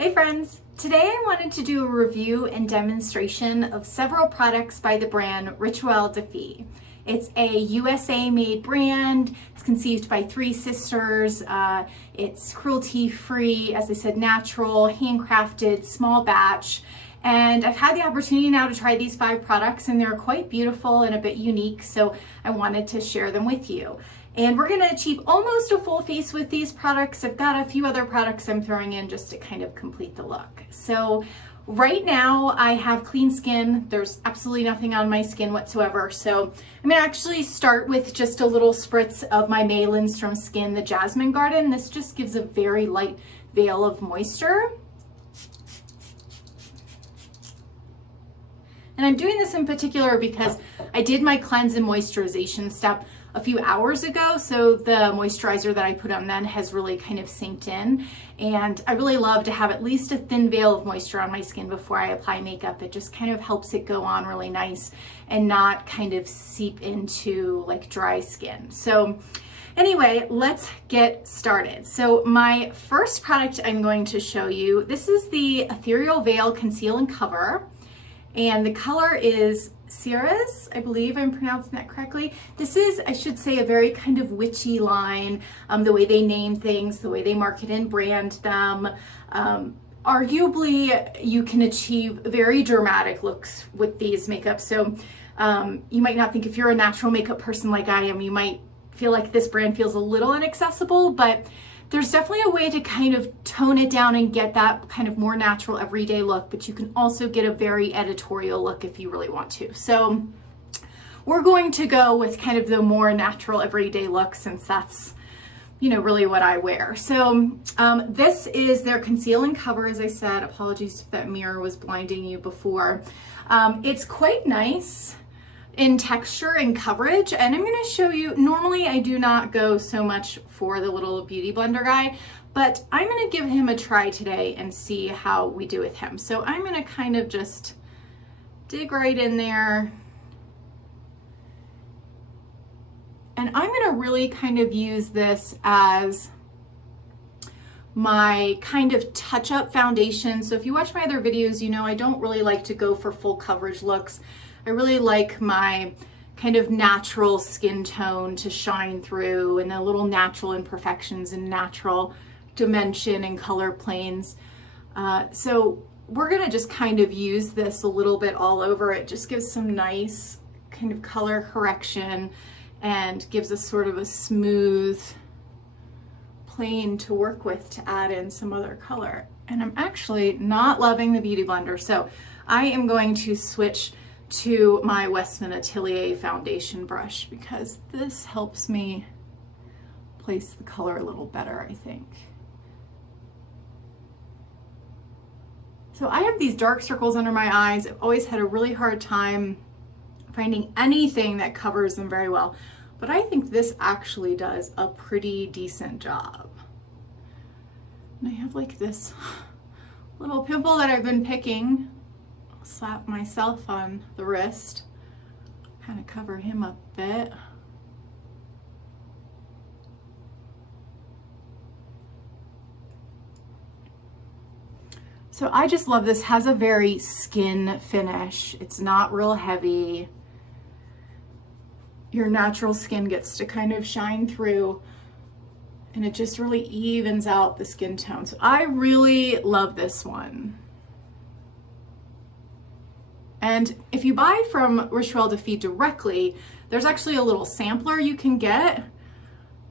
Hey friends! Today I wanted to do a review and demonstration of several products by the brand Rituel De Fille. It's a USA made brand. It's conceived by three sisters. It's cruelty-free, as I said, natural, handcrafted, small batch. And I've had the opportunity now to try these 5 products and they're quite beautiful and a bit unique, so I wanted to share them with you. And we're going to achieve almost a full face with these products. I've got a few other products I'm throwing in just to kind of complete the look. So right now I have clean skin. There's absolutely nothing on my skin whatsoever. So I'm going to actually start with just a little spritz of my May Lindstrom Skin, the Jasmine Garden. This just gives a very light veil of moisture. And I'm doing this in particular because I did my cleanse and moisturization step a few hours ago, so the moisturizer that I put on then has really kind of sinked in, and I really love to have at least a thin veil of moisture on my skin before I apply makeup. It just kind of helps it go on really nice and not kind of seep into like dry skin. So anyway, let's get started. So my first product I'm going to show you, this is the Ethereal Veil Conceal and Cover. And the color is Ceres, I believe I'm pronouncing that correctly. This is, I should say, a very kind of witchy line. The way they name things, the way they market and brand them. Arguably, you can achieve very dramatic looks with these makeups. So you might not think, if you're a natural makeup person like I am, you might feel like this brand feels a little inaccessible, but there's definitely a way to kind of tone it down and get that kind of more natural everyday look, but you can also get a very editorial look if you really want to. So we're going to go with kind of the more natural everyday look, since that's, you know, really what I wear. So this is their Conceal and Cover, as I said. Apologies if that mirror was blinding you before. It's quite nice in texture and coverage, and I'm going to show you. Normally I do not go so much for the little beauty blender guy, but I'm going to give him a try today and see how we do with him. So I'm going to kind of just dig right in there, and I'm going to really kind of use this as my kind of touch-up foundation. So if you watch my other videos, you know I don't really like to go for full coverage looks. I really like my kind of natural skin tone to shine through, and the little natural imperfections and natural dimension and color planes. So we're gonna just kind of use this a little bit all over. It just gives some nice kind of color correction and gives us sort of a smooth plane to work with to add in some other color. And I'm actually not loving the Beauty Blender, so I am going to switch to my Westman Atelier foundation brush, because this helps me place the color a little better, I think. So I have these dark circles under my eyes. I've always had a really hard time finding anything that covers them very well, but I think this actually does a pretty decent job. And I have like this little pimple that I've been picking. Slap myself on the wrist, kind of cover him up a bit. So I just love this. Has a very skin finish. It's not real heavy. Your natural skin gets to kind of shine through, and it just really evens out the skin tone. So I really love this one. And if you buy from Rituel De Fille directly, there's actually a little sampler you can get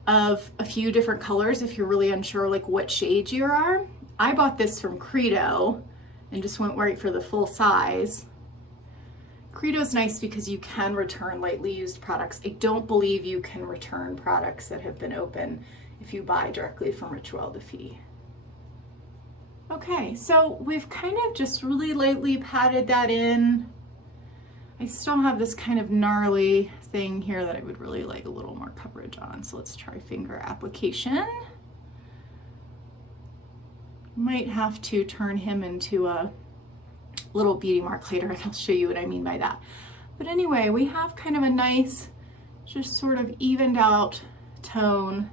of a few different colors if you're really unsure like what shade you are. I bought this from Credo and just went right for the full size. Credo's nice because you can return lightly used products. I don't believe you can return products that have been open if you buy directly from Rituel De Fille. Okay, so we've kind of just really lightly patted that in. I still have this kind of gnarly thing here that I would really like a little more coverage on. So let's try finger application. Might have to turn him into a little beauty mark later, and I'll show you what I mean by that. But anyway, we have kind of a nice, just sort of evened out tone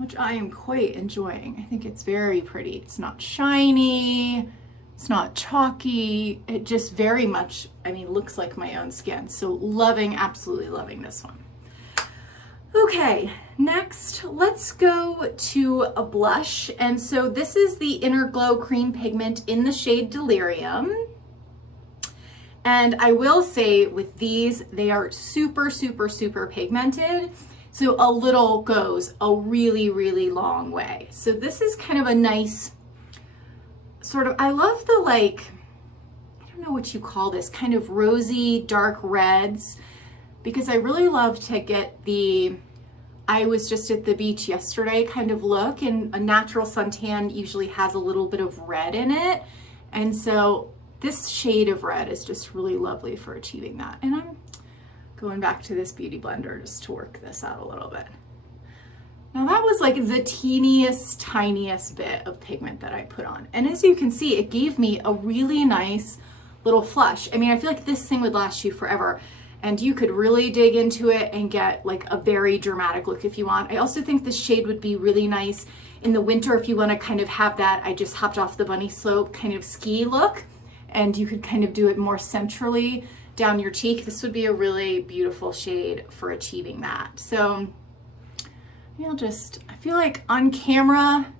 which I am quite enjoying. I think it's very pretty. It's not shiny, it's not chalky. It just very much, I mean, looks like my own skin. So loving, absolutely loving this one. Okay, next let's go to a blush. And so this is the Inner Glow Cream Pigment in the shade Delirium. And I will say with these, they are super, super, super pigmented. So a little goes a really, really long way. So this is kind of a nice sort of, I love the like, I don't know what you call this, kind of rosy, dark reds, because I really love to get the, I was just at the beach yesterday kind of look, and a natural suntan usually has a little bit of red in it. And so this shade of red is just really lovely for achieving that. And I'm going back to this beauty blender just to work this out a little bit. Now that was like the teeniest, tiniest bit of pigment that I put on. And as you can see, it gave me a really nice little flush. I mean, I feel like this thing would last you forever, and you could really dig into it and get like a very dramatic look if you want. I also think this shade would be really nice in the winter if you want to kind of have that, I just hopped off the bunny slope kind of ski look, and you could kind of do it more centrally down your cheek. This would be a really beautiful shade for achieving that. So you'll just, I feel like on camera,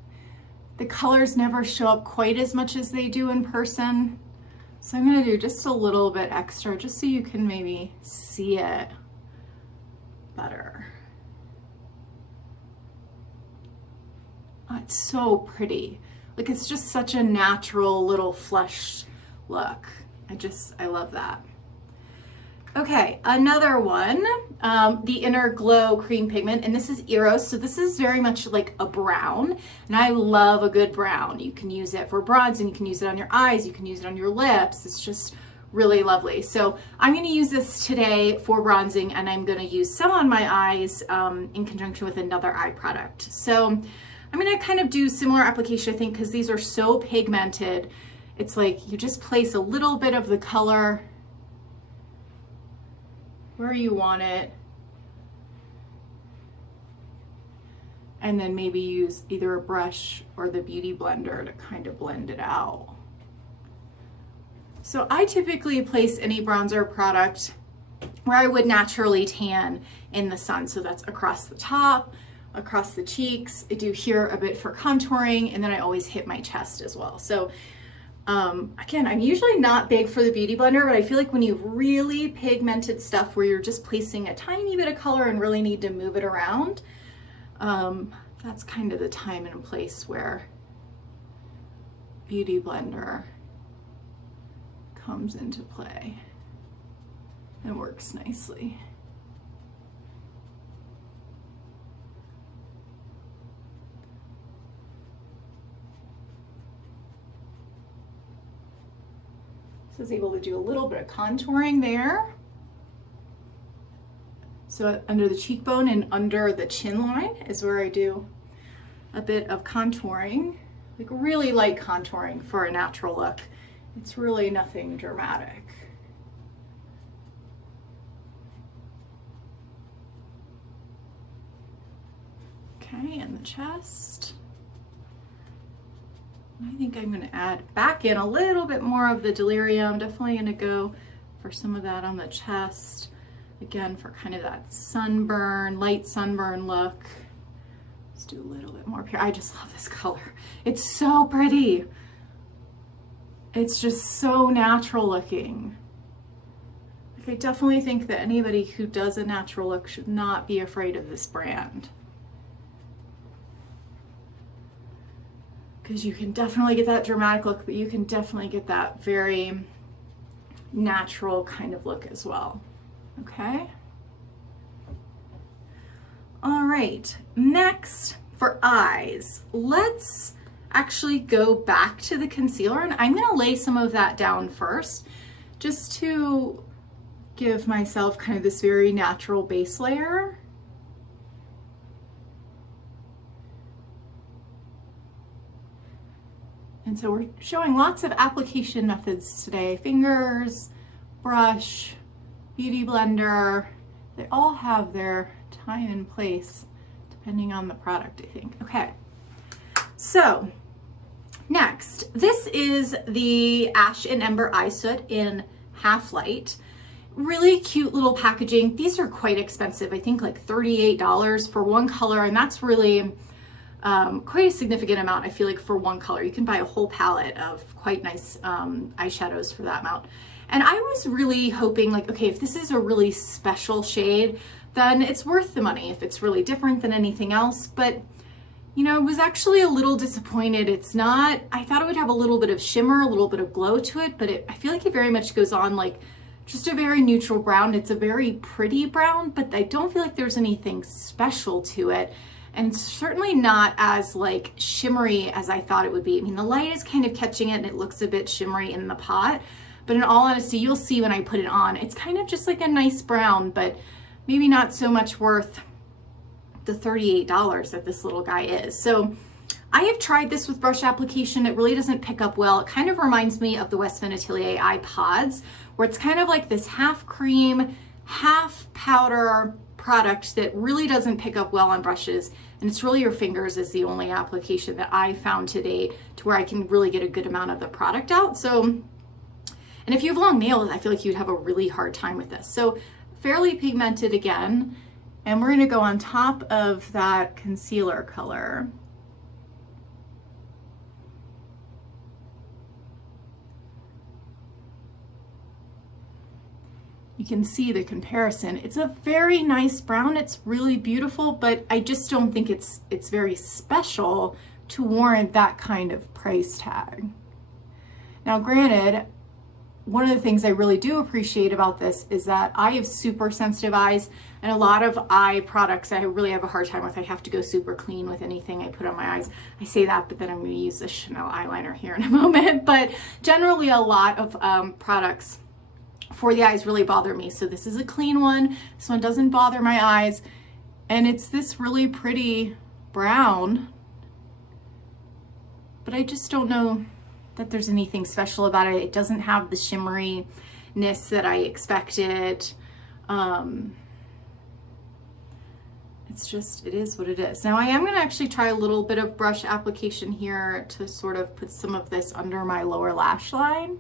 the colors never show up quite as much as they do in person. So I'm gonna do just a little bit extra just so you can maybe see it better. Oh, it's so pretty. Like it's just such a natural little flush look. I love that. Okay, another one, the Inner Glow Cream Pigment, and this is Eros, so this is very much like a brown, and I love a good brown. You can use it for bronzing, you can use it on your eyes, you can use it on your lips. It's just really lovely. So I'm going to use this today for bronzing, and I'm going to use some on my eyes in conjunction with another eye product. So I'm going to kind of do similar application, I think, because these are so pigmented. It's like you just place a little bit of the color where you want it, and then maybe use either a brush or the beauty blender to kind of blend it out. So I typically place any bronzer product where I would naturally tan in the sun. So that's across the top, across the cheeks. I do here a bit for contouring, and then I always hit my chest as well. So again, I'm usually not big for the beauty blender, but I feel like when you have really pigmented stuff where you're just placing a tiny bit of color and really need to move it around, that's kind of the time and place where beauty blender comes into play and works nicely. So I was able to do a little bit of contouring there. So under the cheekbone and under the chin line is where I do a bit of contouring, like really light contouring for a natural look. It's really nothing dramatic. Okay, and the chest. I think I'm going to add back in a little bit more of the Delirium. Definitely going to go for some of that on the chest. Again, for kind of that sunburn, light sunburn look. Let's do a little bit more up here. I just love this color. It's so pretty. It's just so natural looking. Like, I definitely think that anybody who does a natural look should not be afraid of this brand. Because you can definitely get that dramatic look, but you can definitely get that very natural kind of look as well. Okay. All right, next for eyes, let's actually go back to the concealer, and I'm gonna lay some of that down first just to give myself kind of this very natural base layer. And so we're showing lots of application methods today. Fingers, brush, beauty blender, they all have their time and place to depending on the product, I think. Okay, so next, this is the Ash and Ember Eye Soot in Half Light. Really cute little packaging. These are quite expensive. I think like $38 for one color, and that's really quite a significant amount, I feel like, for one color. You can buy a whole palette of quite nice eyeshadows for that amount. And I was really hoping, like, okay, if this is a really special shade, then it's worth the money if it's really different than anything else. But, you know, I was actually a little disappointed. It's not, I thought it would have a little bit of shimmer, a little bit of glow to it, but I feel like it very much goes on like just a very neutral brown. It's a very pretty brown, but I don't feel like there's anything special to it. And certainly not as like shimmery as I thought it would be. I mean, the light is kind of catching it and it looks a bit shimmery in the pot, but in all honesty, you'll see when I put it on, it's kind of just like a nice brown, but maybe not so much worth the $38 that this little guy is. So I have tried this with brush application. It really doesn't pick up well. It kind of reminds me of the Westman Atelier Eye Pods, where it's kind of like this half cream, half powder product that really doesn't pick up well on brushes, and it's really your fingers is the only application that I found to date to where I can really get a good amount of the product out. So, and if you have long nails, I feel like you'd have a really hard time with this. So fairly pigmented again, and we're going to go on top of that concealer color. You can see the comparison. It's a very nice brown. It's really beautiful, but I just don't think it's very special to warrant that kind of price tag. Now, granted, one of the things I really do appreciate about this is that I have super sensitive eyes, and a lot of eye products I really have a hard time with. I have to go super clean with anything I put on my eyes. I say that, but then I'm going to use a Chanel eyeliner here in a moment. But generally, a lot of products for the eyes really bother me. So this is a clean one. This one doesn't bother my eyes. And it's this really pretty brown, but I just don't know that there's anything special about it. It doesn't have the shimmeriness that I expected. It's just, it is what it is. Now I am gonna actually try a little bit of brush application here to sort of put some of this under my lower lash line.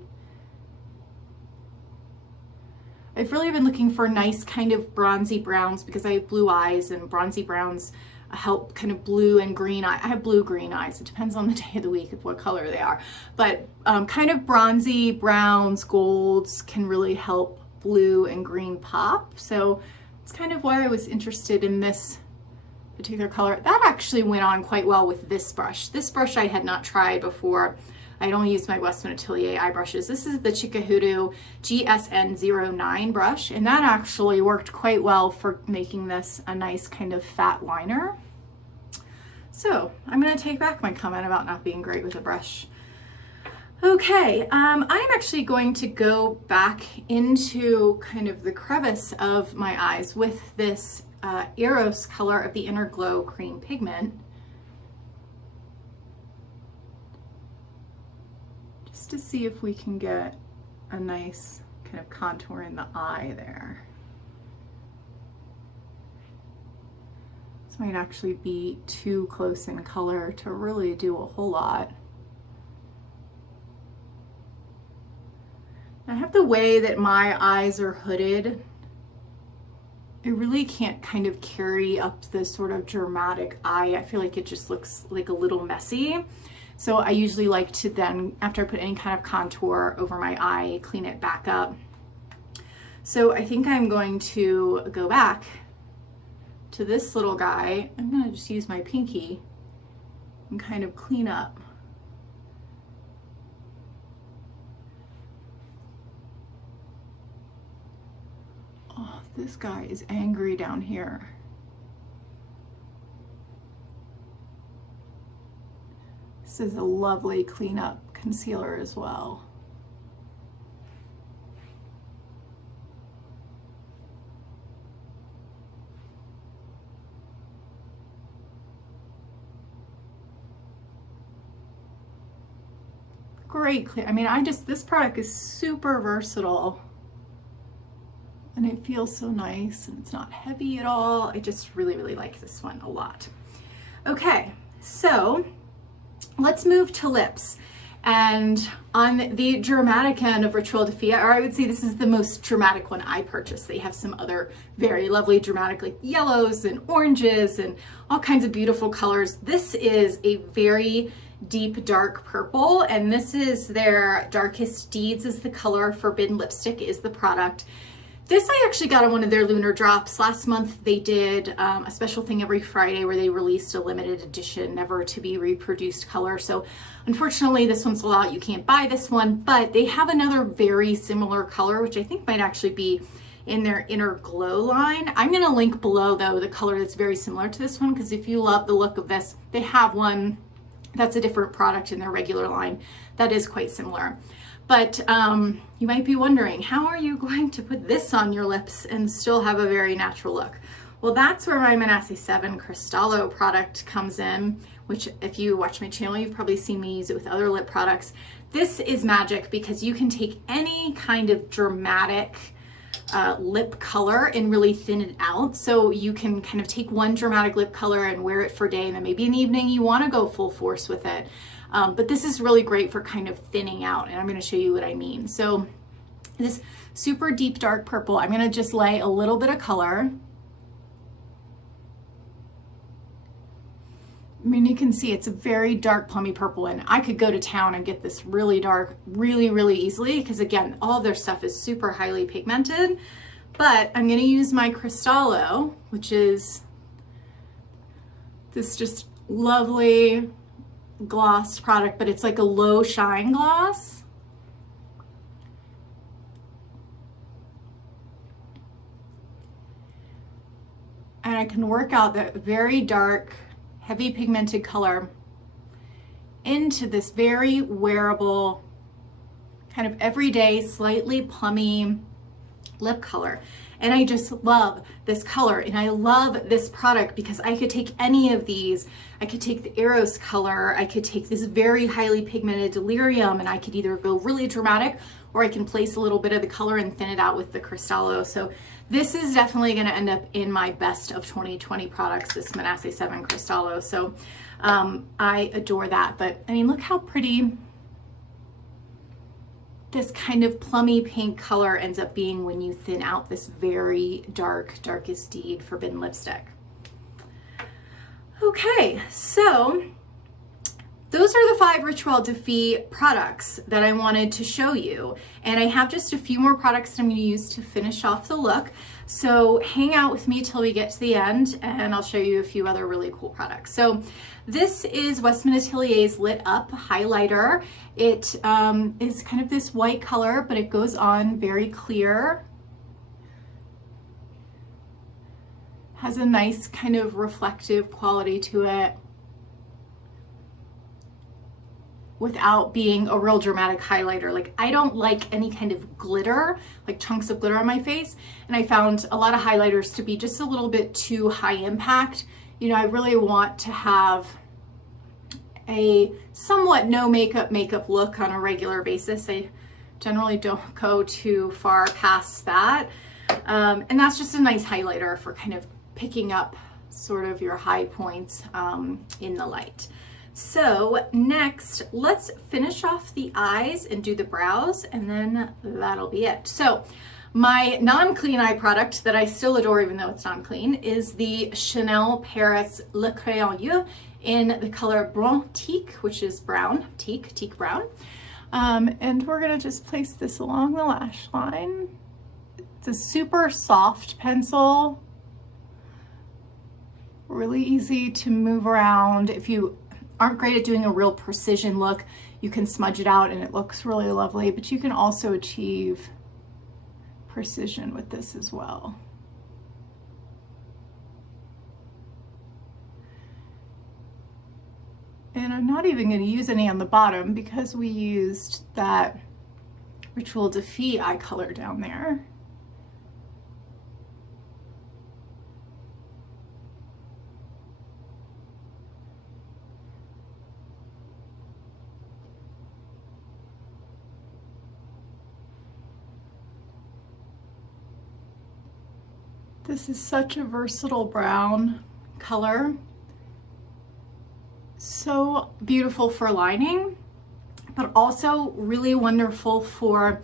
I've really been looking for nice kind of bronzy browns because I have blue eyes, and bronzy browns help kind of blue and green. I have blue-green eyes. It depends on the day of the week of what color they are. But kind of bronzy browns, golds can really help blue and green pop. So it's kind of why I was interested in this particular color. That actually went on quite well with this brush. This brush I had not tried before. I'd only used my Westman Atelier eye brushes. This is the Chikahudu GSN09 brush, and that actually worked quite well for making this a nice kind of fat liner. So I'm gonna take back my comment about not being great with a brush. Okay, I'm actually going to go back into kind of the crevice of my eyes with this Eros color of the Inner Glow Cream Pigment. To see if we can get a nice kind of contour in the eye there. This might actually be too close in color to really do a whole lot. I have the way that my eyes are hooded. I really can't kind of carry up this sort of dramatic eye. I feel like it just looks like a little messy. So I usually like to then, after I put any kind of contour over my eye, clean it back up. So I think I'm going to go back to this little guy. I'm gonna just use my pinky and kind of clean up. Oh, this guy is angry down here. This is a lovely cleanup concealer as well. Great clear. I mean, this product is super versatile. And it feels so nice and it's not heavy at all. I just really, really like this one a lot. Okay, so let's move to lips. And on the dramatic end of Rituel De Fille, or I would say this is the most dramatic one I purchased. They have some other very lovely dramatic like yellows and oranges and all kinds of beautiful colors. This is a very deep dark purple, and this is their Darkest Deeds is the color. Forbidden Lipstick is the product. This I actually got on one of their lunar drops. Last month they did a special thing every Friday where they released a limited edition, never to be reproduced color. So unfortunately this one's sold out. You can't buy this one, but they have another very similar color, which I think might actually be in their Inner Glow line. I'm gonna link below though the color that's very similar to this one, because if you love the look of this, they have one that's a different product in their regular line that is quite similar. But you might be wondering, how are you going to put this on your lips and still have a very natural look? Well, that's where my Manasseh 7 Cristallo product comes in, which if you watch my channel, you've probably seen me use it with other lip products. This is magic because you can take any kind of dramatic lip color and really thin it out. So you can kind of take one dramatic lip color and wear it for a day, and then maybe in the evening you want to go full force with it. But this is really great for kind of thinning out, and I'm going to show you what I mean. So this super deep dark purple, I'm going to just lay a little bit of color. I mean, you can see it's a very dark plummy purple, and I could go to town and get this really dark really, really easily because again, all of their stuff is super highly pigmented. But I'm going to use my Cristallo, which is this just lovely gloss product, but it's like a low shine gloss. And I can work out that very dark, heavy pigmented color into this very wearable, kind of everyday, slightly plummy lip color. And I just love this color, and I love this product because I could take any of these. I could take the Eros color, I could take this very highly pigmented Delirium, and I could either go really dramatic or I can place a little bit of the color and thin it out with the Cristallo. So this is definitely gonna end up in my best of 2020 products, this Manasseh 7 Cristallo. So I adore that. But I mean, look how pretty this kind of plummy pink color ends up being when you thin out this very dark, Darkest Deed Forbidden Lipstick. Okay, so those are the 5 Rituel De Fille products that I wanted to show you. And I have just a few more products that I'm gonna use to finish off the look. So hang out with me till we get to the end and I'll show you a few other really cool products. So this is Westman Atelier's Lit Up Highlighter. It is kind of this white color, but it goes on very clear. Has a nice kind of reflective quality to it, without being a real dramatic highlighter. Like, I don't like any kind of glitter, like chunks of glitter on my face. And I found a lot of highlighters to be just a little bit too high impact. You know, I really want to have a somewhat no makeup look on a regular basis. I generally don't go too far past that. And that's just a nice highlighter for kind of picking up sort of your high points in the light. So next, let's finish off the eyes and do the brows, and then that'll be it. So my non-clean eye product that I still adore even though it's non-clean is the Chanel Paris Le Crayon Yeux in the color Brun Teak, which is brown, teak brown. And we're gonna just place this along the lash line. It's a super soft pencil, really easy to move around. If you aren't great at doing a real precision look, you can smudge it out and it looks really lovely, but you can also achieve precision with this as well. And I'm not even going to use any on the bottom because we used that Rituel De Fille eye color down there. This is such a versatile brown color. So beautiful for lining, but also really wonderful for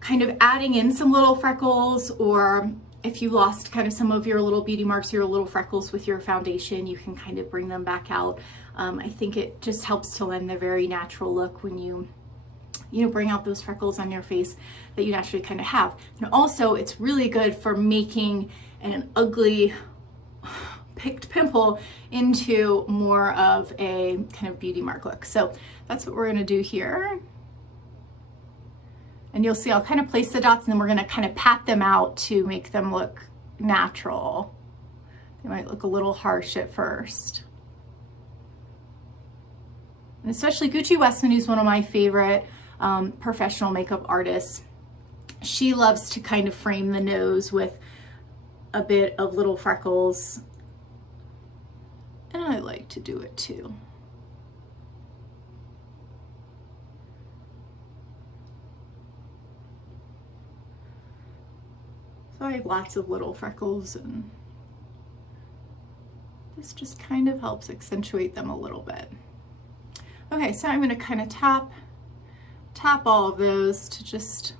kind of adding in some little freckles, or if you lost kind of some of your little beauty marks, your little freckles with your foundation, you can kind of bring them back out. I think it just helps to lend a very natural look when you bring out those freckles on your face that you naturally kind of have. And also it's really good for making an ugly picked pimple into more of a kind of beauty mark look. So that's what we're gonna do here. And you'll see I'll kind of place the dots, and then we're gonna kind of pat them out to make them look natural. They might look a little harsh at first. And especially Gucci Westman, who's one of my favorite professional makeup artists. She loves to kind of frame the nose with a bit of little freckles. And I like to do it too. So I have lots of little freckles, and this just kind of helps accentuate them a little bit. Okay, so I'm gonna kind of tap all of those to just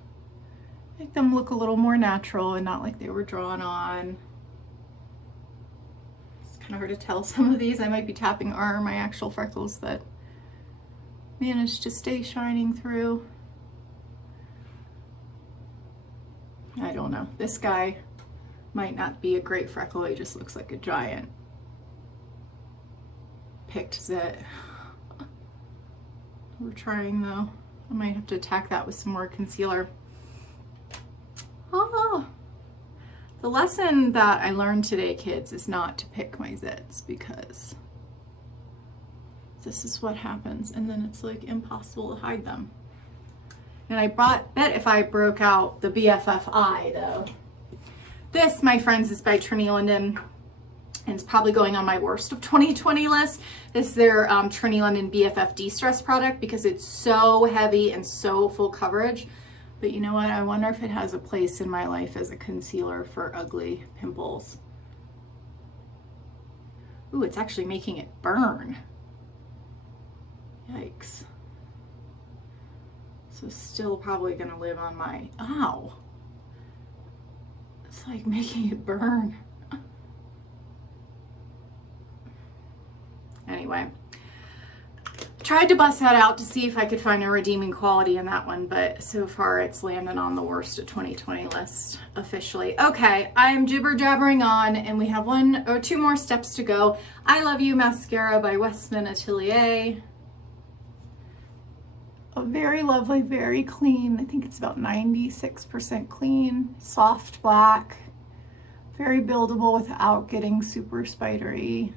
make them look a little more natural and not like they were drawn on. It's kind of hard to tell. Some of these I might be tapping are my actual freckles that managed to stay shining through. I don't know. This guy might not be a great freckle. He just looks like a giant picked zit. We're trying though. I might have to attack that with some more concealer. Oh, the lesson that I learned today, kids, is not to pick my zits, because this is what happens, and then it's like impossible to hide them. And I bet if I broke out the BFF eye though. This, my friends, is by Trinny London, and it's probably going on my worst of 2020 list. This is their Trinny London BFF De-Stress product, because it's so heavy and so full coverage. But you know what? I wonder if it has a place in my life as a concealer for ugly pimples. Ooh, it's actually making it burn. Yikes. So still probably gonna live on my, ow. It's like making it burn. Anyway, tried to bust that out to see if I could find a redeeming quality in that one, but so far it's landed on the worst of 2020 list officially. Okay, I'm jibber jabbering on, and we have 1 or 2 more steps to go. I Love You mascara by Westman Atelier. A very lovely, very clean. I think it's about 96% clean, soft black, very buildable without getting super spidery.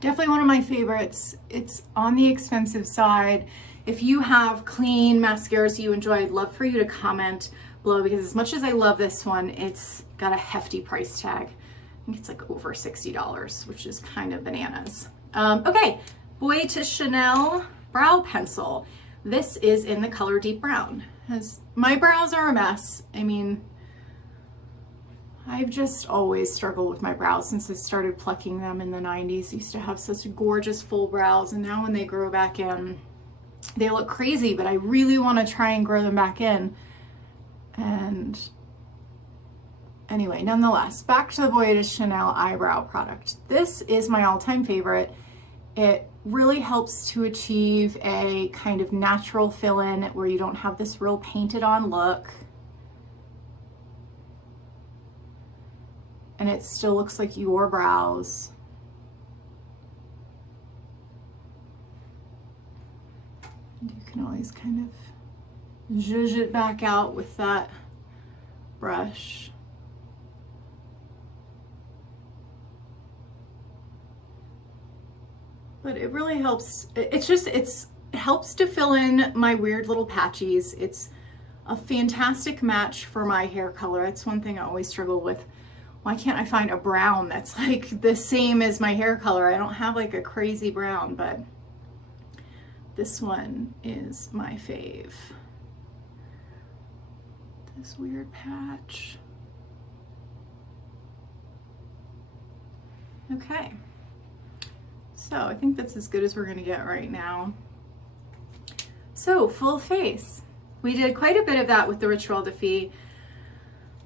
Definitely one of my favorites. It's on the expensive side. If you have clean mascaras you enjoy, I'd love for you to comment below, because as much as I love this one, it's got a hefty price tag. I think it's like over $60, which is kind of bananas. Okay, Boy to Chanel brow pencil. This is in the color Deep Brown. My brows are a mess. I mean, I've just always struggled with my brows since I started plucking them in the 90s. I used to have such gorgeous full brows, and now when they grow back in, they look crazy, but I really want to try and grow them back in. And anyway, nonetheless, back to the Boy de Chanel eyebrow product. This is my all-time favorite. It really helps to achieve a kind of natural fill-in where you don't have this real painted on look. And it still looks like your brows. And you can always kind of zhuzh it back out with that brush. But it really helps. It helps to fill in my weird little patchies. It's a fantastic match for my hair color. It's one thing I always struggle with why can't I find a brown that's like the same as my hair color? I don't have like a crazy brown, but this one is my fave. This weird patch. Okay, so I think that's as good as we're gonna get right now. So full face. We did quite a bit of that with the Rituel De Fille.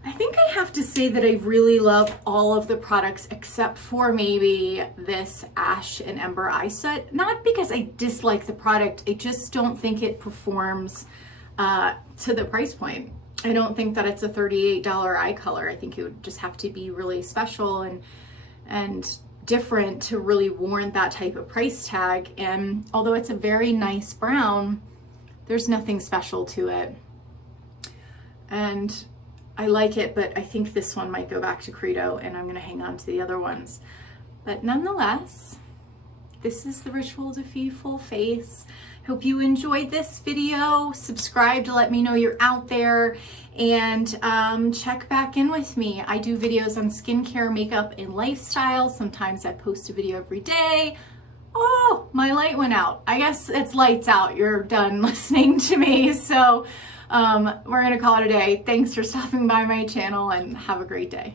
I think I have to say that I really love all of the products except for maybe this Ash and Ember Eye Soot. Not because I dislike the product, I just don't think it performs to the price point. I don't think that it's a $38 eye color. I think it would just have to be really special and different to really warrant that type of price tag. And although it's a very nice brown, there's nothing special to it. And I like it, but I think this one might go back to Credo and I'm gonna hang on to the other ones. But nonetheless, this is the Rituel De Fille full face. Hope you enjoyed this video. Subscribe to let me know you're out there, and check back in with me. I do videos on skincare, makeup, and lifestyle. Sometimes I post a video every day. Oh, my light went out. I guess it's lights out. You're done listening to me. So we're gonna call it a day. Thanks for stopping by my channel and have a great day.